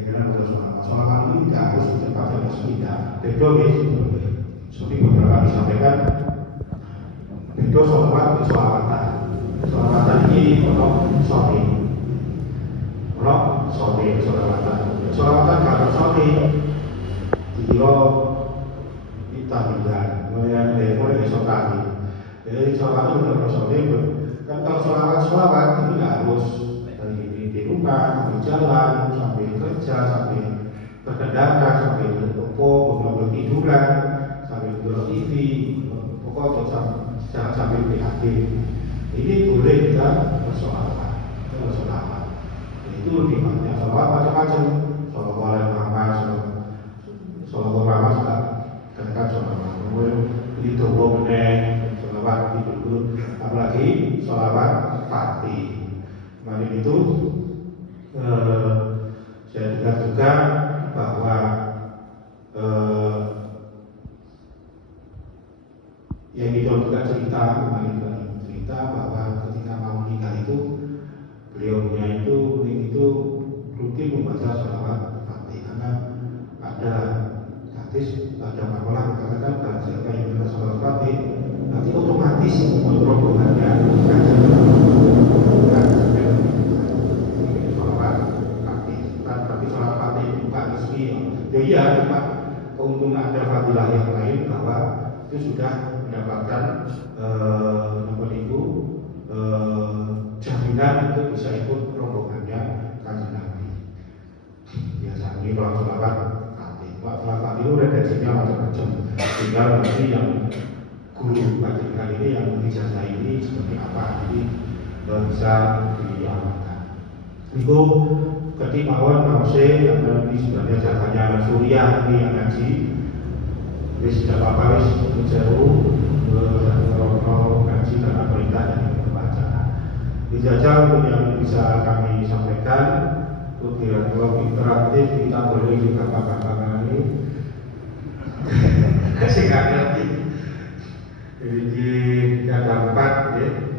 kira-kira sholawat ini tidak harus cepat dan tidak beda seperti beberapa kali disampaikan beda sholawatan ini untuk sholawatan kalau sore dikira kita tidak mulai besok kali jadi sholawat itu untuk sore kan kalau sholawat itu tidak harus di rumah, di jalan, sampai kerja, sampai berkendaraan, sampai di toko, belum tiduran, sampai nonton TV, pokoknya jangan sampai PHP. Ini boleh kita bersolawat. Itu lebih banyak solawat macam-macam. Solawat Muhammad, solawat Muhammad sudah katakan solawat. Kemudian itu benar, solawat itu apalagi solawat Fatih. Kemarin itu saya dengar juga bahwa yang itu juga cerita bahwa ketika mau nikah itu beliaunya itu rutin membaca sholawat Fatih karena ada hadis ada makalah mengatakan kalau siapa yang membaca sholawat Fatih nanti otomatis rombongannya iya, cuma keuntungan ada fadilah yang lain bahwa itu sudah mendapatkan jaminan untuk bisa ikut rombongannya Kanjeng Nabi. Biasanya kalau sholawat Fatih, sholawat Fatih itu redaksinya macam-macam. Tinggal nanti yang guru panjenengan ini yang ijazah ini seperti apa, jadi bisa diamalkan. Itu ketimauan mause karena ini sebenarnya jatahnya Suriah ini yang ngaji wis tidak apa-apa wis menjauh ngaji karena perintah dan pembacaan dijajal untuk yang bisa kami sampaikan untuk dialog interaktif kita boleh juga kakak-kakak ini kasih nggak ngerti jadi ada 4 ya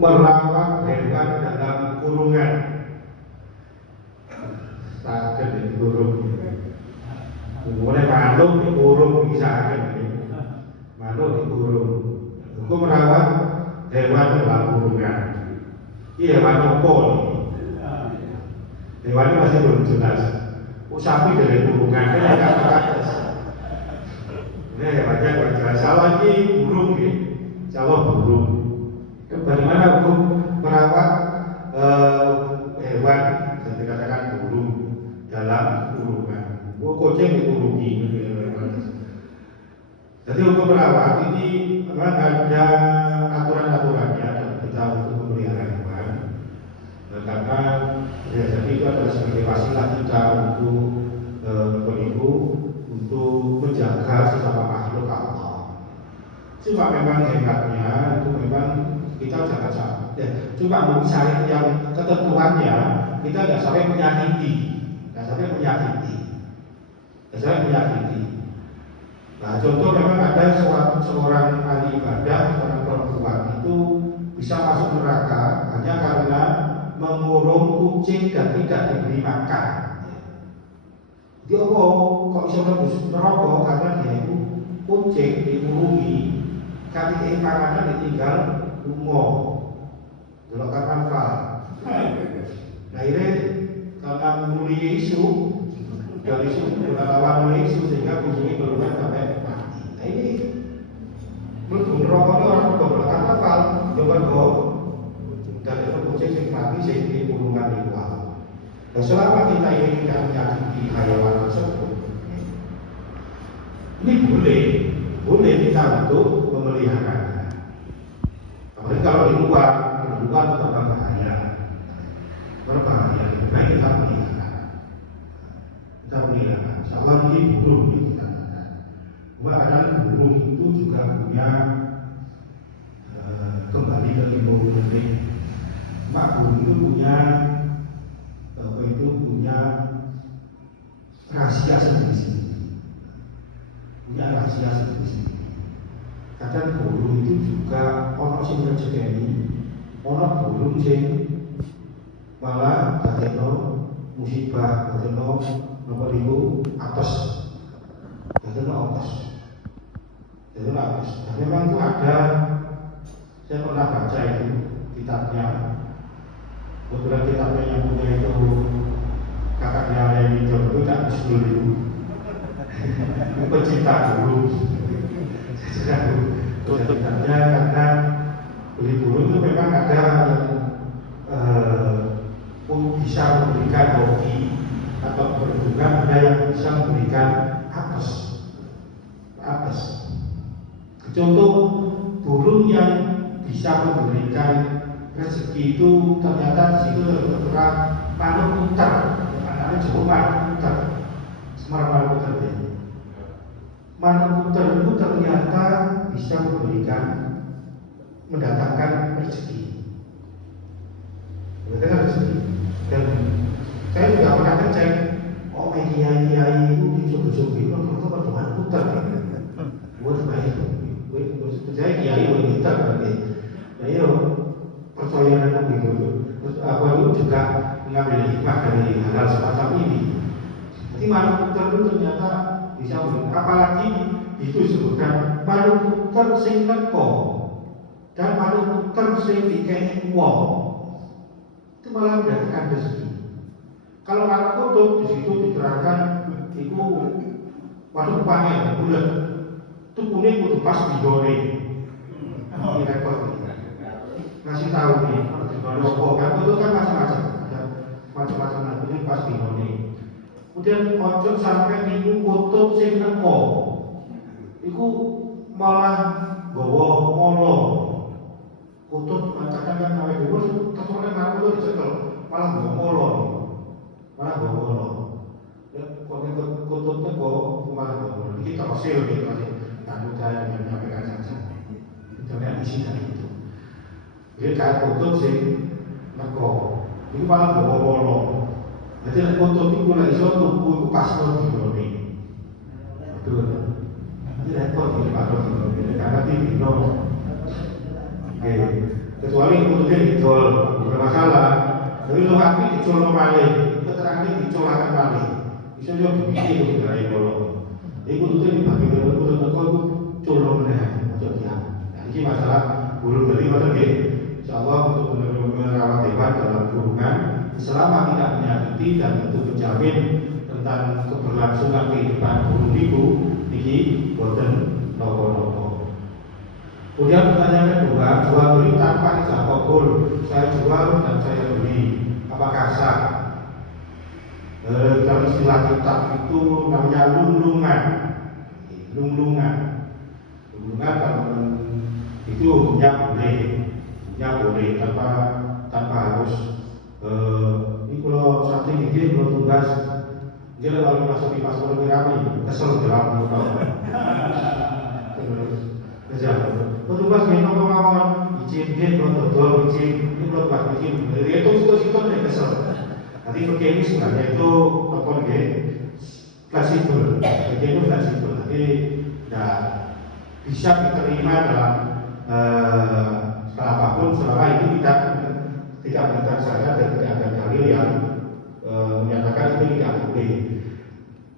merawat hewan dalam kurungan sakit dikurung, kemudian makhluk dikurung bisa makhluk dikurung. Hukum merawat hewan dalam kurungan. Ini hewan apa nih? Hewan ini masih belum jelas. Sapi dari kurungan ini agak atas. Ini hewannya agak jelas. Salah ini burung nih, calon burung. Bagaimana hukum merawat hewan yang dikatakan burung dalam kurungan? Kucing dikurungi. Jadi untuk merawat ini memang ada aturan-aturannya kita untuk memelihara hewan. Karena ya, jadi itu adalah sebagai wasilah kita untuk untuk menjaga sesama makhluk Allah. Cuma memang hebatnya itu memang kita jangan sampai. Ya, cuma misalnya yang ketentuannya kita tidak sampai menyakiti. Nah, contoh memang ada seorang ahli ibadah, seorang perempuan itu bisa masuk neraka hanya karena mengurung kucing dan tidak diberi makan. Dia kok bisa tembus neraka karena dia itu kucing dikurungi, kali makanan ditinggal lungo, delok karnaval. Nah ini karena mulia isu dari isu lawan isu sehingga kucingnya keluar sampai mati. Nah ini mlebu neraka orang goblok karnaval, coba go dan itu kucing sing mati sing di kurungan itu. Nah, selama kita ini tidak menyakiti hayawan tersebut, ini boleh kita untuk memeliharanya. Apalagi kalau di luar tetap berbahaya. Lebih baik kita melihara. Insya Allah ini burung kita katakan. Kadang burung itu juga punya kembali ke ilmu teknik. Burung itu punya rahasia sendiri. Kadang burung itu juga ono sing rezekeni, ono burung sing malah dadekno musibah, boten napa niku apes. Boten apes. Jadi apes. Dan memang itu ada, saya pernah baca itu kitabnya. Kebetulan kitabnya yang punya itu kakaknya yang itu tak usul itu. Pecinta burung. Kitabnya karena beli burung itu memang ada yang bisa memberikan hoki atau berhubungan, ada yang bisa memberikan apes. Contoh burung yang bisa memberikan rezeki itu ternyata di situ tertera manuk puter, anaknya cukup manuk puter, semarang manuk puter ya. Manuk puter itu ternyata bisa mendatangkan rezeki. Mendatangkan rezeki. Dan saya juga pernah ngecek, oh kiai itu dicoba-coba itu manuk puter. Buat baik. Saya kiai wanita berarti, ya percaya dan begitu. Terus apa itu juga mengambil hikmah dari hal semacam ini. Jadi manuk puter itu ternyata bisa apalagi itu disebutkan manuk puter sing neko dan manuk puter sing dikei wong. Itu malah mendatangkan rezeki. Kalau manuk kutub di situ diterangkan itu manuk panel bulat. Itu kuning kudu pas digoreng. Ini repot nih. Ngasih tahu nih, rokok kan itu kan macam-macam, ada macam-macam kuning pas digoreng. Kemudian ojo sampai minggu kutub sing neko. Iku malah gawa molo. Kutub kadang kan awake dhewe ketone marang itu dicekel, malah gawa molo. Ya kutubnya kok malah gawa molo. Iki terhasil gitu aja. Tanggung saya dengan menyampaikan saja. Contohnya isi dari itu. Jadi kayak kutub sing neko, itu malah bawa-bawa. Jadi kutub itu lagi iso tuku itu pas lo digoreng. Betul. Ini repot ini Pak Rofi karena dino. Oke. Kecuali kutubnya dicol, bukan masalah. Tapi lo api dicol malih, keterangannya dicol akan malih. Bisa juga dibikin itu dari bolong. Jadi kutubnya dibagi dengan kutub itu colong meneh, ojo diam. Nah, ini masalah burung tadi macam ini. Insyaallah untuk merawat hewan dalam kurungan selama tidak menyakiti dan itu menjamin tentang keberlangsungan kehidupan burung itu iki boten nopo-nopo. Kemudian pertanyaan kedua, jual beli tanpa ijazah kabul. Saya jual dan saya beli, apakah sah? Dalam istilah kitab itu namanya lunglungan. Lunglungan kalau itu hukumnya boleh tanpa harus ini kalau satu ini kalau tugas dia kalau masuk di paspor kami kesel dalam terus petugas minum pengawal izin dia kalau dodol izin ini kalau pas izin dari itu situ kesel. Nanti begini sebenarnya itu apa fleksibel, nanti tidak bisa diterima dalam apapun selama itu tidak benar saya dan tidak ada dalil yang menyatakan itu tidak boleh.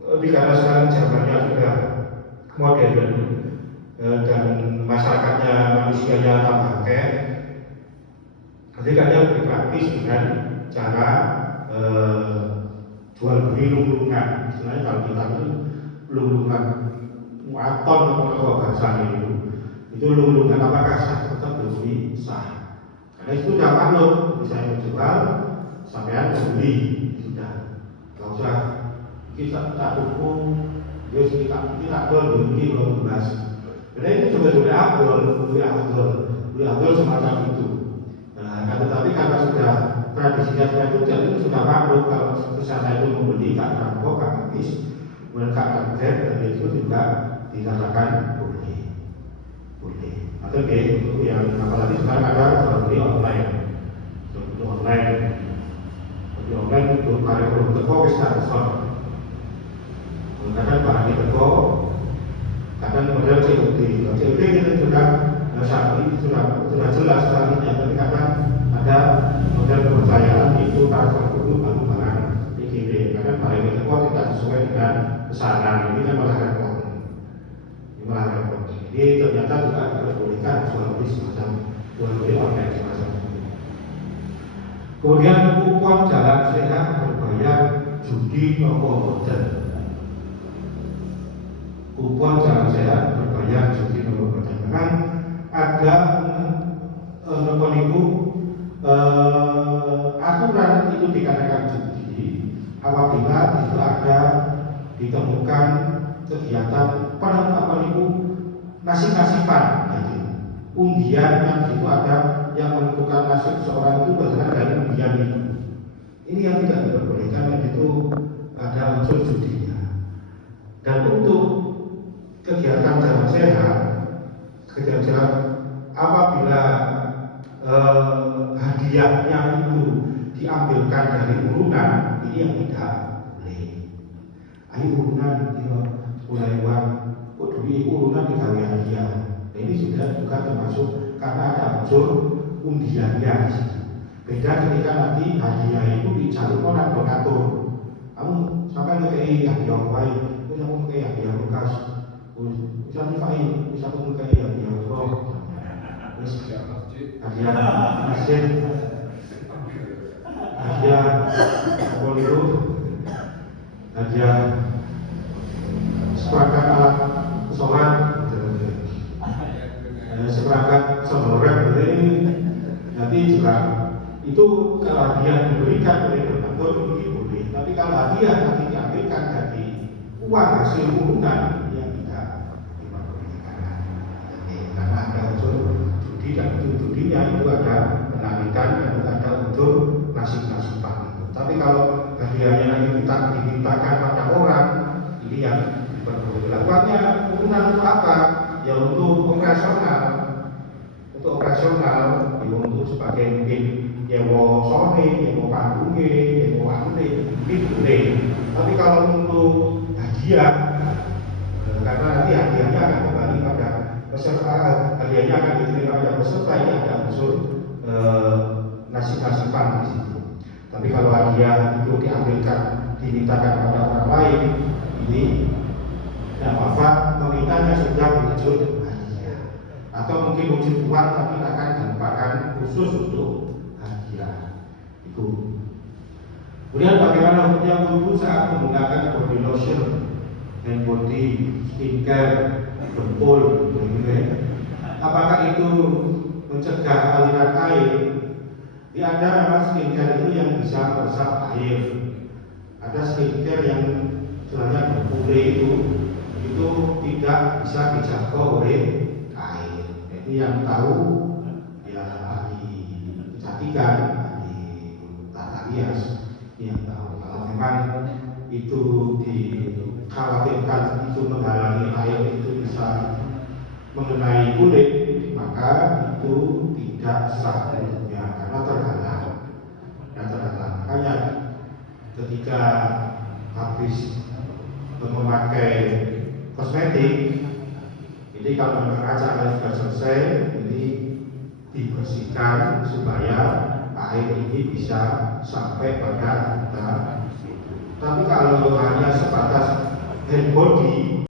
Tapi karena sekarang zamannya sudah modern dan masyarakatnya manusianya tambah nanti kadang lebih praktis dengan cara jual beli lunglungan. Istilahnya kalau kita itu lunglungan muaton atau bahasa itu lunglungan apakah sah? Tetap belum sah. Karena itu sudah maklum, misalnya menjual, sampean membeli sudah. Kalau usah kita tak hukum, terus kita jual beli belum bebas. Karena itu sebetulnya abdul semacam itu. Nah, tetapi karena sudah tradisinya seperti itu, jadi sudah maklum kalau kesana itu membeli kak rampok, kak habis, kemudian kak target, dan itu juga dikatakan boleh. Atau untuk yang apalagi sekarang ada jual beli online, untuk karya belum teko bisa respon. Kadang barang teko, kadang model COD kita sudah jelas seharusnya, tapi kadang ada model kepercayaan itu transfer dulu baru barang. Jadi dengan pesanan, ini kan malah repot. Ini malah repot. Jadi ternyata juga diperbolehkan jual beli semacam jual beli online semacam itu. Kemudian kupon jalan sehat berbayar judi toko hotel. Kupon jalan sehat berbayar judi toko hotel. Memang ada aturan itu dikatakan judi apabila itu ada ditemukan kegiatan nasib-nasiban, gitu. Undian yang itu ada yang menentukan nasib seorang itu berdasarkan dari undian itu. Ini yang tidak diperbolehkan, yang itu ada unsur judinya. Dan untuk kegiatan jalan sehat, apabila hadiahnya itu diambilkan dari urunan, ini yang tidak boleh. Ayo urunan, mulai uang, duit urunan digawe hadiah. Nah, ini sudah bukan termasuk karena ada unsur undiannya di situ. Beda ketika nanti hadiah itu dicalon orang donatur. Kamu sampai ngekei hadiah baik, terus kamu ngekei hadiah bekas, bisa difain, bisa kamu ngekei hadiah roh, terus hadiah masjid, hadiah poliru, hadiah seperangkat alat sholat, seperangkat sonoran, ini nanti juga itu kalau hadiah diberikan oleh donatur ini boleh. Tapi kalau hadiah nanti diambilkan dari uang hasil hubungan yang tidak diperbolehkan. Karena ada unsur judi dan judinya itu ada penarikan dan ada unsur nasib-nasiban itu. Tapi kalau hadiahnya nanti dimintakan pada orang, ini yang dilakukannya hubungan untuk apa? Ya untuk operasional, untuk sebagai mungkin nyewa sore, nyewa panggungnya, nyewa ante, ini boleh. Tapi kalau untuk hadiah, karena nanti hadiahnya akan kembali pada peserta, hadiahnya akan diterima pada peserta, ini ada unsur nasib-nasiban di situ. Tapi kalau hadiah itu diambilkan, dimintakan pada orang lain, ini tidak apa-apa, memintanya sudah wujud hadiah. Atau mungkin wujud uang tapi akan dilupakan khusus untuk hadiah. Itu. Kemudian bagaimana hukumnya wudhu saat menggunakan body lotion, hand body, skincare, gempul, begitu. Apakah itu mencegah aliran air? Ada memang skincare itu yang bisa meresap air. Ada skincare yang sebenarnya gempul itu tidak bisa dijangkau oleh air. Jadi yang tahu ya ahli kecantikan, ahli tata rias yang tahu. Kalau memang itu dikhawatirkan itu menghalangi air itu bisa mengenai kulit, maka itu tidak sah hukumnya karena terhalang. Makanya ketika habis memakai kosmetik, ini kalau memang acaranya sudah selesai, ini dibersihkan supaya air ini bisa sampai pada kita. Tapi kalau hanya sebatas hand body,